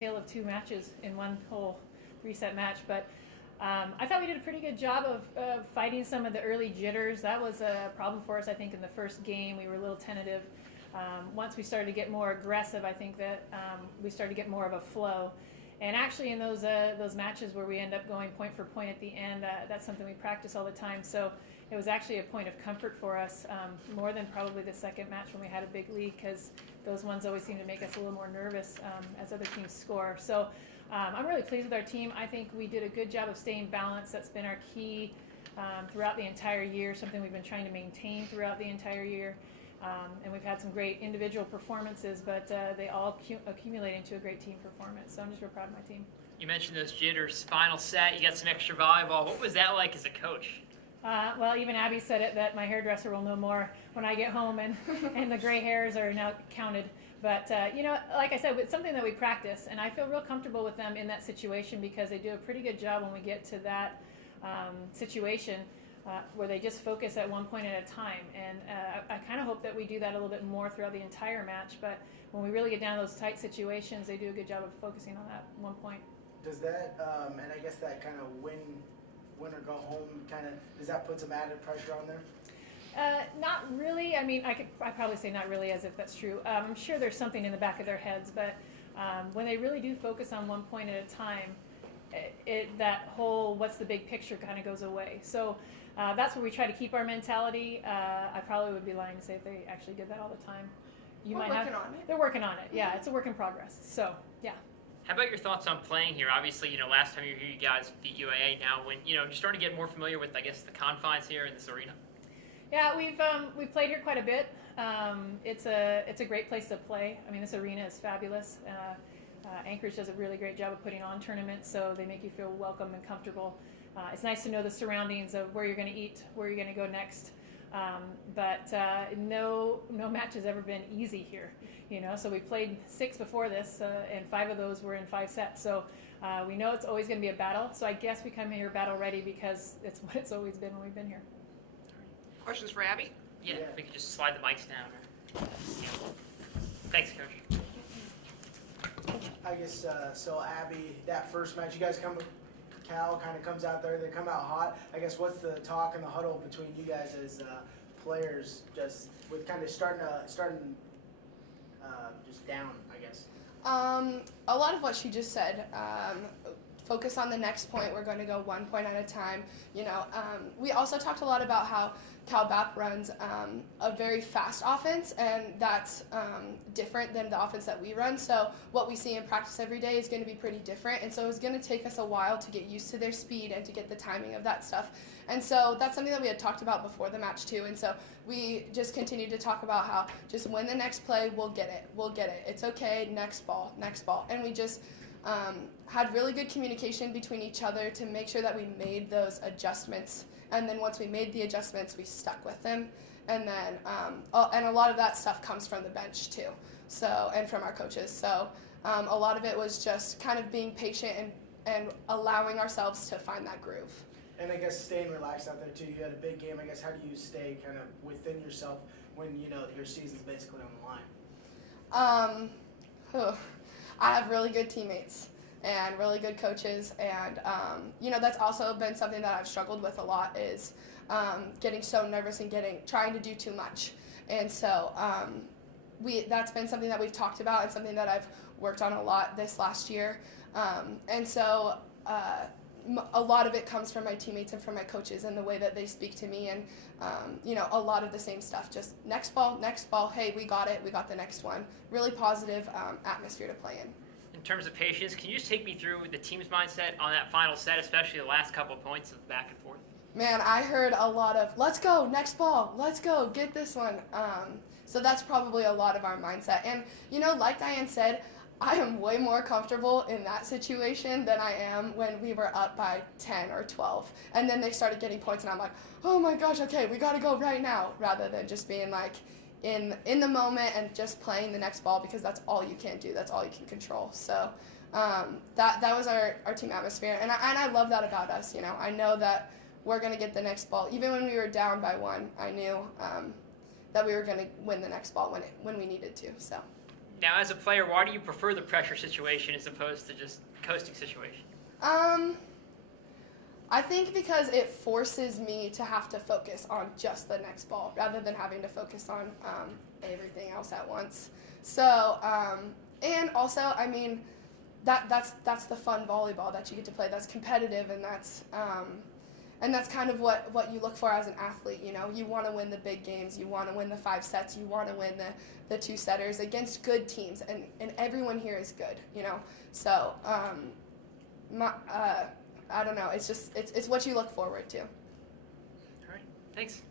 tale of two matches in one whole three-set match, but I thought we did a pretty good job of fighting some of the early jitters. That was a problem for us, I think, in the first game. We were a little tentative. Once we started to get more aggressive, I think that we started to get more of a flow. And actually, in those matches where we end up going point for point at the end, that's something we practice all the time. So it was actually a point of comfort for us, more than probably the second match when we had a big lead, because those ones always seem to make us a little more nervous as other teams score. So I'm really pleased with our team. I think we did a good job of staying balanced. That's been our key throughout the entire year, something we've been trying to maintain throughout the entire year. And we've had some great individual performances, but they all accumulate into a great team performance. So I'm just real proud of my team. You mentioned those jitters. Final set, you got some extra volleyball. What was that like as a coach? Well, even Abby said it, that my hairdresser will know more when I get home, and the gray hairs are now counted. But, like I said, it's something that we practice, and I feel real comfortable with them in that situation because they do a pretty good job when we get to that situation where they just focus at one point at a time. And I kind of hope that we do that a little bit more throughout the entire match, but when we really get down to those tight situations, they do a good job of focusing on that one point. Does that, and I guess that kind of win or go home kind of, does that put some added pressure on there? Not really. I mean, I probably say not really as if that's true. I'm sure there's something in the back of their heads, but when they really do focus on one point at a time, that whole what's the big picture kind of goes away. So that's where we try to keep our mentality. I probably would be lying to say if they actually did that all the time. We're working on it. They're working on it. Yeah, it's a work in progress. So, yeah. How about your thoughts on playing here? Obviously, last time you were here, you guys beat UAA. Now, when you're starting to get more familiar with, I guess, the confines here in this arena. Yeah, we've played here quite a bit. It's a great place to play. I mean, this arena is fabulous. Anchorage does a really great job of putting on tournaments, so they make you feel welcome and comfortable. It's nice to know the surroundings of where you're going to eat, where you're going to go next. But no match has ever been easy here. So we played 6 before this, and 5 of those were in 5 sets. So we know it's always going to be a battle. So I guess we come here battle ready because it's what it's always been when we've been here. Questions for Abby? Yeah, if we could just slide the mics down. Yeah. Thanks, Coach. I guess, so Abby, that first match, you guys Cal kind of comes out there, they come out hot. I guess what's the talk in the huddle between you guys as players, just with kind of starting just down, I guess? A lot of what she just said. Focus on the next point. We're going to go 1 point at a time. We also talked a lot about how Cal BAP runs a very fast offense, and that's different than the offense that we run. So what we see in practice every day is going to be pretty different, and so it's going to take us a while to get used to their speed and to get the timing of that stuff. And so that's something that we had talked about before the match too. And so we just continued to talk about how just win the next play, we'll get it. It's okay, next ball. And we just had really good communication between each other to make sure that we made those adjustments. And then once we made the adjustments, we stuck with them. And then, and a lot of that stuff comes from the bench too, so, and from our coaches. So a lot of it was just kind of being patient and allowing ourselves to find that groove. And I guess staying relaxed out there too. You had a big game. I guess how do you stay kind of within yourself when your season's basically on the line? I have really good teammates and really good coaches, and that's also been something that I've struggled with a lot is getting so nervous and trying to do too much. And so that's been something that we've talked about and something that I've worked on a lot this last year. And so a lot of it comes from my teammates and from my coaches and the way that they speak to me, and a lot of the same stuff, just next ball, hey, we got it, we got the next one. Really positive atmosphere to play in. In terms of patience, can you just take me through the team's mindset on that final set, especially the last couple of points of back and forth? Man, I heard a lot of, let's go, next ball, let's go, get this one. So that's probably a lot of our mindset. And, like Diane said, I am way more comfortable in that situation than I am when we were up by 10 or 12. And then they started getting points, and I'm like, oh my gosh, okay, we got to go right now, rather than just being like in the moment and just playing the next ball because that's all you can do, that's all you can control. So that was our team atmosphere, and I love that about us. I know that we're going to get the next ball. Even when we were down by 1, I knew that we were going to win the next ball when we needed to. So. Now, as a player, why do you prefer the pressure situation as opposed to just coasting situation? I think because it forces me to have to focus on just the next ball rather than having to focus on everything else at once. So, and also, I mean, that's the fun volleyball that you get to play. That's competitive, and that's kind of what you look for as an athlete. You know, you want to win the big games. You want to win the 5 sets. You want to win the 2 setters against good teams, and everyone here is good. You know, so I don't know. It's just it's what you look forward to. All right, thanks.